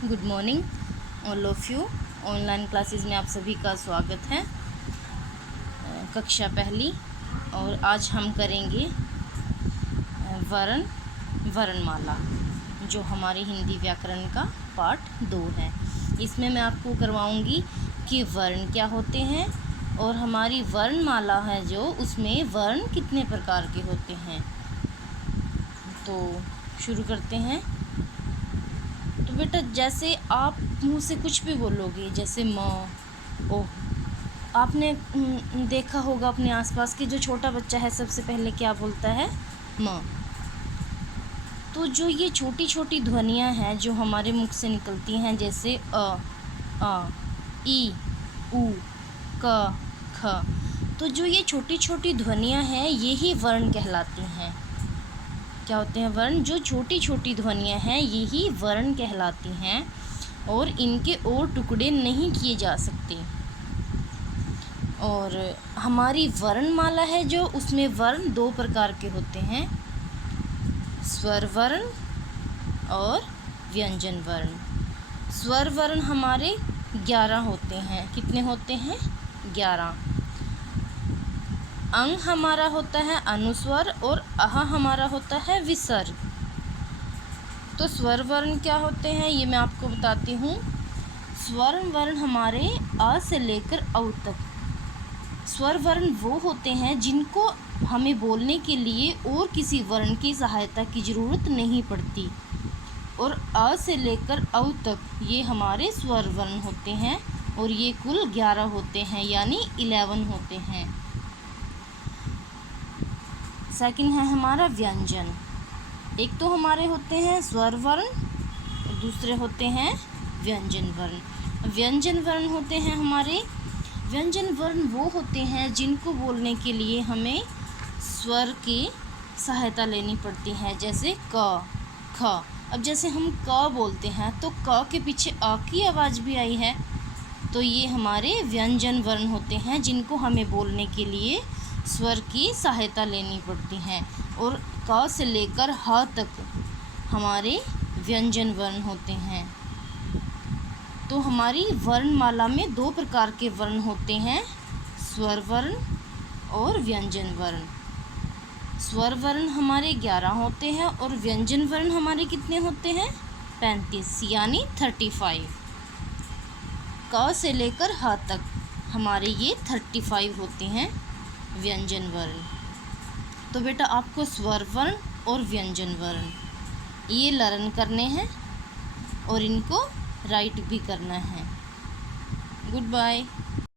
Good morning all of you. Online classes में आप सभी का स्वागत है। कक्षा पहली, और आज हम करेंगे वर्णमाला, जो हमारे हिंदी व्याकरण का पार्ट 2 है। इसमें मैं आपको करवाऊंगी कि वर्ण क्या होते हैं और हमारी वर्णमाला है जो उसमें वर्ण कितने प्रकार के होते हैं। तो शुरू करते हैं। तो बेटा, जैसे आप मुँह से कुछ भी बोलोगे, जैसे म, ओ, आपने देखा होगा अपने आसपास के जो छोटा बच्चा है सबसे पहले क्या बोलता है? म। तो जो ये छोटी छोटी ध्वनियाँ हैं जो हमारे मुख से निकलती हैं, जैसे आ, ई, उ, क, ख, तो जो ये छोटी छोटी ध्वनियाँ हैं यही वर्ण कहलाती हैं। क्या होते हैं? वर्ण। जो छोटी छोटी ध्वनियाँ हैं यही वर्ण कहलाती हैं और इनके और टुकड़े नहीं किए जा सकते। और हमारी वर्णमाला है जो उसमें वर्ण 2 प्रकार के होते हैं, स्वर वर्ण और व्यंजन वर्ण। स्वर वर्ण हमारे 11 होते हैं। कितने होते हैं? 11। अंग हमारा होता है अनुस्वर और अह हमारा होता है विसर्ग। तो स्वर वर्ण क्या होते हैं ये मैं आपको बताती हूँ। स्वर वर्ण हमारे अ से लेकर औ तक। स्वर वर्ण वो होते हैं जिनको हमें बोलने के लिए और किसी वर्ण की सहायता की ज़रूरत नहीं पड़ती, और अ से लेकर औ तक ये हमारे स्वर वर्ण होते हैं, और ये कुल 11 होते हैं, यानी 11 होते हैं। सेकंड है हमारा व्यंजन। एक तो हमारे होते हैं स्वर वर्ण और दूसरे होते हैं व्यंजन वर्ण। व्यंजन वर्ण होते हैं हमारे, व्यंजन वर्ण वो होते हैं जिनको बोलने के लिए हमें स्वर की सहायता लेनी पड़ती है, जैसे क, ख। अब जैसे हम क बोलते हैं तो क के पीछे अ की आवाज़ भी आई है, तो ये हमारे व्यंजन वर्ण होते हैं जिनको हमें बोलने के लिए स्वर की सहायता लेनी पड़ती है। और क से लेकर ह तक हमारे व्यंजन वर्ण होते हैं। तो हमारी वर्णमाला में 2 प्रकार के वर्ण होते हैं, स्वर वर्ण और व्यंजन वर्ण। स्वर वर्ण हमारे 11 होते हैं और व्यंजन वर्ण हमारे कितने होते हैं? 35, यानी 35। क से लेकर ह तक हमारे ये 35 होते हैं व्यंजन वर्ण। तो बेटा, आपको स्वर वर्ण और व्यंजन वर्ण ये लर्न करने हैं और इनको राइट भी करना है। Good bye.